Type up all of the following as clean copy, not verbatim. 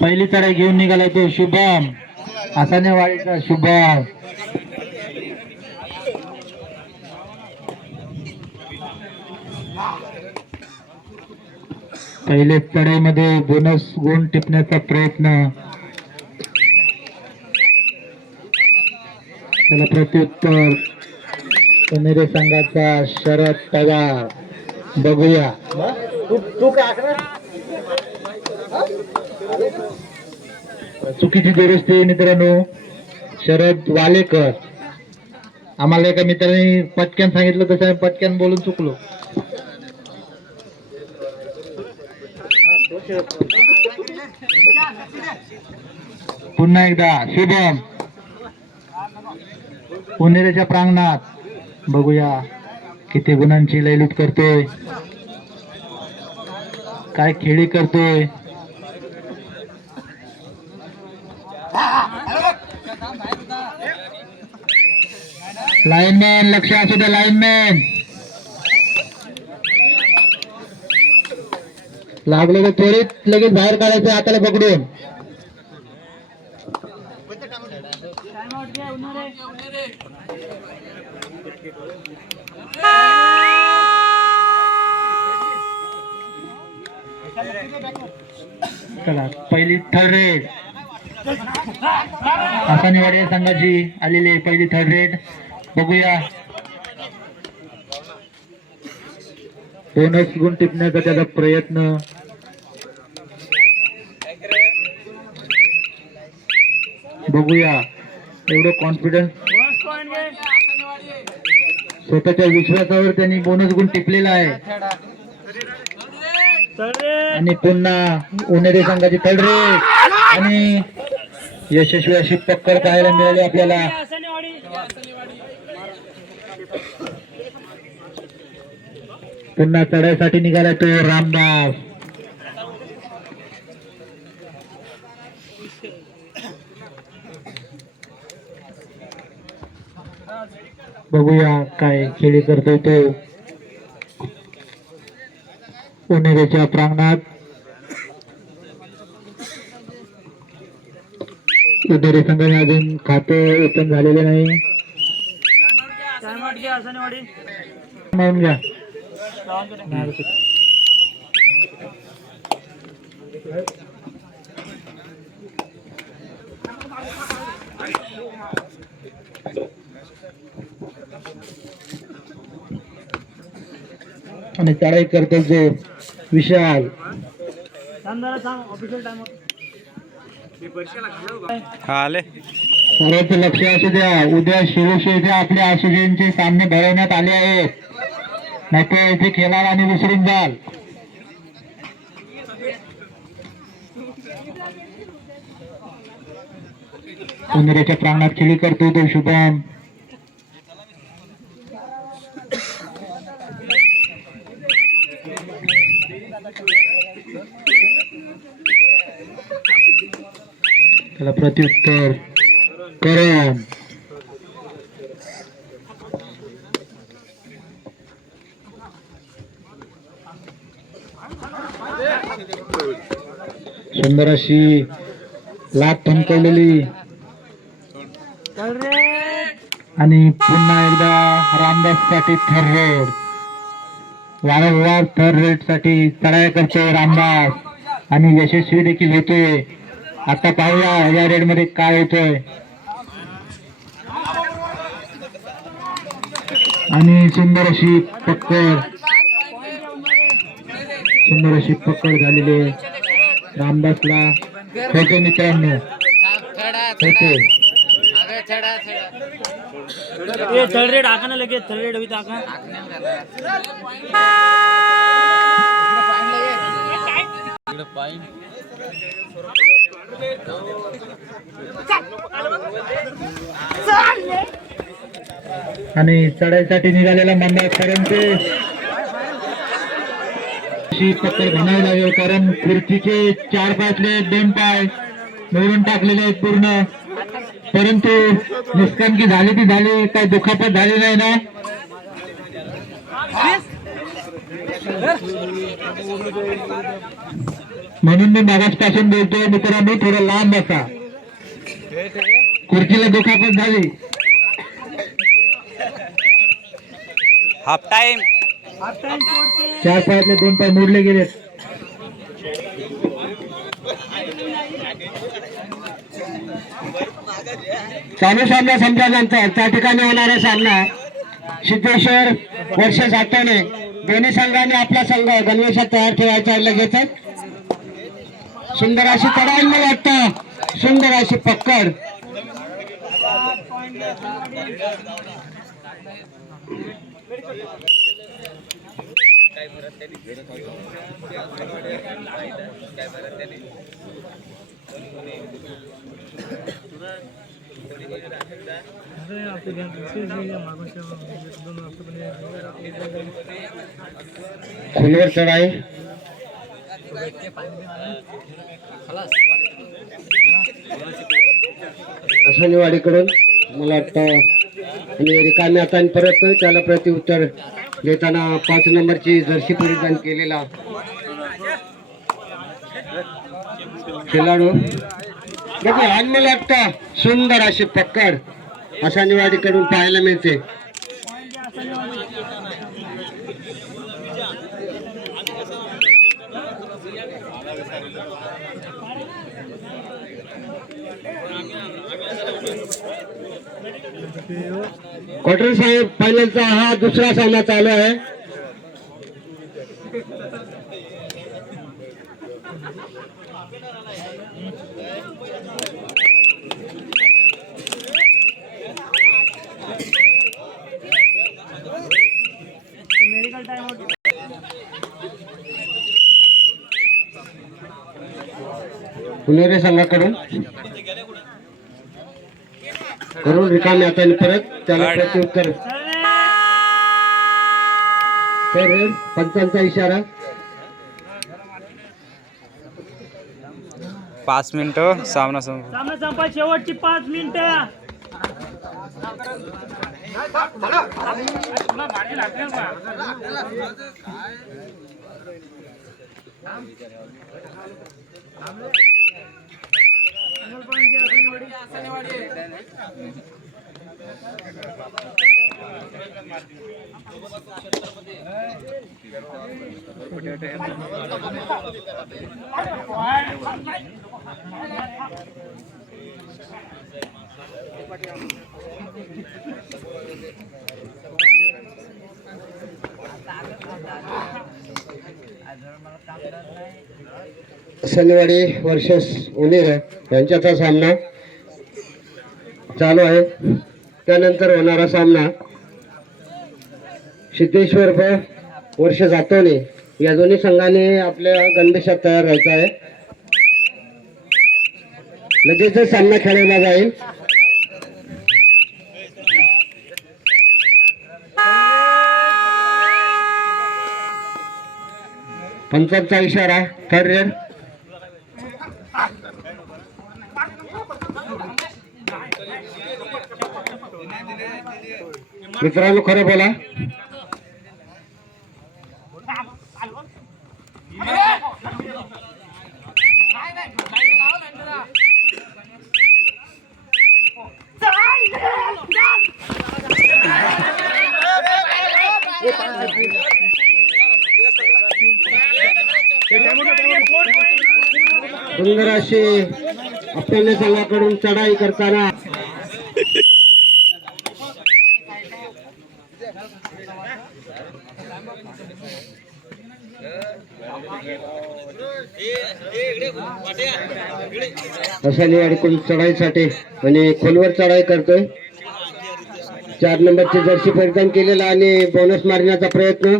पहिली चढाई घेऊन निघाला तो शुभम आसानेवाडीचा शुभम. पहिले चढाईमध्ये बोनस गुण टिपण्याचा प्रयत्न. त्याला प्रत्युत्तर पुणेरी संघाचा शरद पवार. बघूया चुकीची दुरुस्ती मित्रांनो. शरद वालेकर. आम्हाला एका मित्राने पटकन सांगितलं तसं पटकन बोलून चुकलो. पुन्हा एकदा शुभम पुणेरीच्या प्रांगणात. बघूया किती गुणांची लयलूट करतोय, काय खेळी करतोय. लाईनमॅन लक्ष असू द्या. लाईनमॅन लागलं तर त्वरित लगेच बाहेर काढायचं हाताला पकडून. चला पहिली थर्ड रेड आसानेवाडी संघाची आलेली आहे. पहिली थर्ड रेड बघूया. बोनस गुण टिपण्याचा त्याचा प्रयत्न. बघूया एवढं कॉन्फिडन्स स्वतःच्या विश्वासावर त्यांनी बोनस गुण टिपलेला आहे. आणि पुन्हा उन्हेरी संघाची थर्ड रेड आणि यशस्वी अशी पकड पाहायला मिळाली आपल्याला. पुन्हा चढाईसाठी निघाला तो रामदास. बघूया काय खेळी करतोय तो पुणेरीच्या प्रांगणात. उन्हेरी संघाने अजून खाते ओपन झालेले नाही. मागून घ्या. आणि चढाई करतो जो विशाल. सर्वांचं लक्ष असू द्या. उद्या शिवसेनेचे आपल्या आशिषींचे सामने भरवण्यात आले आहेत. नाहीतर इथे खेळाल आणि विसरून जाल. पुणेरीच्या प्रांगणात खेळी करतो तो शुभम. त्याला प्रत्युत्तर करण. सुंदर अशी लाट थंकवलेली. आणि पुन्हा एकदा रामदास साठी थर्ड रेड. वारंवार थर्ड रेड साठी चढाई करतोय रामदास आणि यशस्वी देखील होतोय. आता पाहूया या रेड मध्ये काय होतोय. आणि सुंदर अशी पकड झालेली आहे. रामदासला होते मित्रांनो होते. थर्ड रेड आका ना लगे. थर्ड रेड अभी तक आणि चढाईसाठी निघालेला मंडळकरांचे पकड घालावी लागेल. कारण खुर्चीचे 4 पाय 2 पाय मोडून टाकलेले आहेत पूर्ण. परंतु नुकसानकी झाली ती झाली. काही दुखापत झाली नाही ना. म्हणून मी मागासपासून बोलतोय मित्रांनो, थोडं लांब बसा. खुर्चीला दुखापत झाली. Half time. चार पायातले 2 पाय मोडले गेलेत. चालू सामना संपल्यानंतर त्या ठिकाणी होणारा सामना सिद्धेश्वर वर्ष सातवणे दोन्ही संघाने आपला संघ गणवेशात तयार ठेवायचा आहे. लगेचच सुंदर अशी चढाई मला वाटतं, सुंदर अशी पकड. खोलवर चढाई. आसनवाडीकडून मला वाटतं आणि रिकाम्या हाताने परत त्याला प्रत्युत्तर देताना 5 नंबरची जर्सी परिधान केलेला खेळाडू आणि मला वाटतं सुंदर अशी पकड आसनवाडीकडून पाहायला मिळते. क्वार्टर साहेब फायनलचा हा दुसरा सामना चालू आहे. पुणेरी संघाकडून करून रिकाम्या हाताने परत त्याला प्रत्युत्तर. तर पंचांचा इशारा. 5 मिनिटं सामना संपा. शेवटची 5 मिनिटं. शनिवारी वर्षस उनीर यांच्याचा सामना चालू आहे. त्यानंतर होणारा सामना सिद्धेश्वर व वर्ष जातवणे या दोन्ही संघाने आपल्या गणवेशात तयार राहायचा आहे. लगेचच सामना खेळवला जाईल. पंचांचा इशारा. Third red. मित्रांनो खरं बोला. सुंदर अशी आपल्या संघाकडून चढाई करताना आसनवाडीकडून चढाईसाठी आणि खोलवर चढाई करतोय. 4 नंबरची जर्सी परिधान केलेला आणि बोनस मारण्याचा प्रयत्न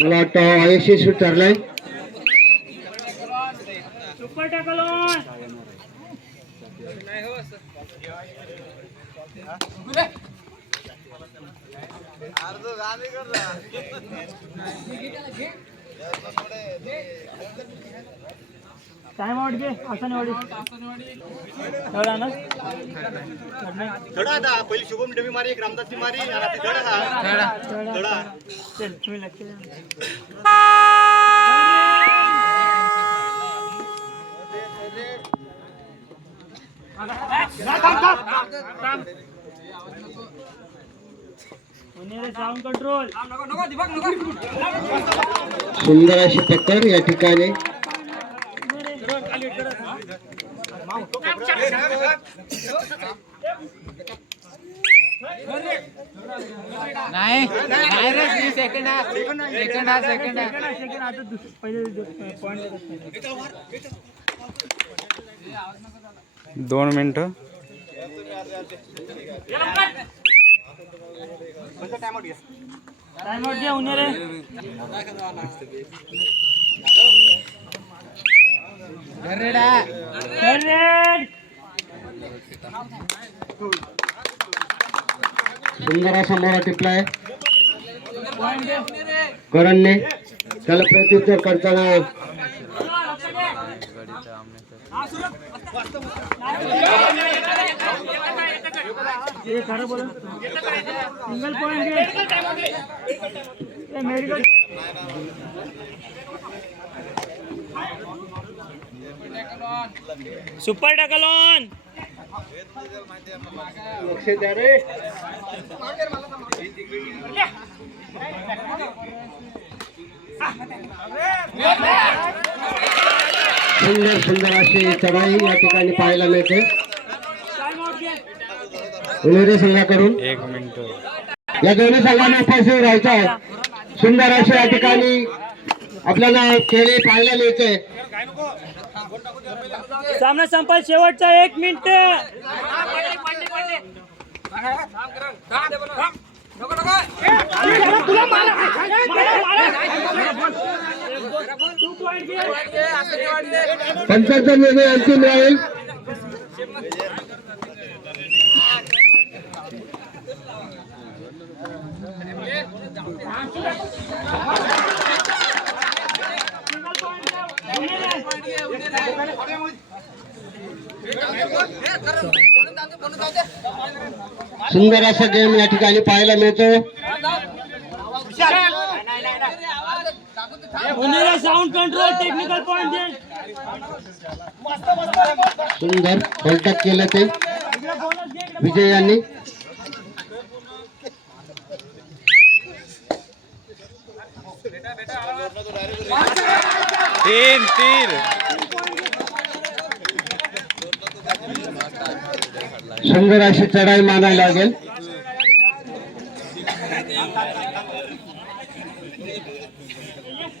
मला वाटतं अयशस्वी ठरलाय. Super tackle on. Time out घे. आसनवाडी धडा ना. धडा दा पहिली शुभम डबी मारी, एक रामदासची मारी आणि आता धडा चल तुम्ही लक्ष द्या. Sound control. सुंदर अशी पकड या ठिकाणी. दोन मिनिटं. टाइम आउट घ्या उन्हे रे. Third red. सुंदर असा मोरा टिपलाय करणने. त्याला प्रत्युत्तर करताना ये खरं बोल. सिंगल पॉइंट घे. मेडिकल. Super tackle on. लक्ष द्या रे. सुंदर सुंदर अशी चढाई या ठिकाणी पाहायला मिळते उन्हेरी संघाकडून. एक मिनिट. या दोन्ही संघांना उपस्थित राहायचं आहे. सुंदर अशी या ठिकाणी आपल्याला खेळी पाहायला मिळते. सामना संपाल. शेवटचा 1 मिनिट. पंचांचा निर्णय अंतिम राहील. सुंदर असा गेम या ठिकाणी पाहायला मिळतो. उन्हेला साऊंड कंट्रोल. टेक्निकल पॉइंट दे. सुंदर बलटक केलं ते विजय यांनी. तीन तीन. सुंदर अशी चढाई मानायला लागेल.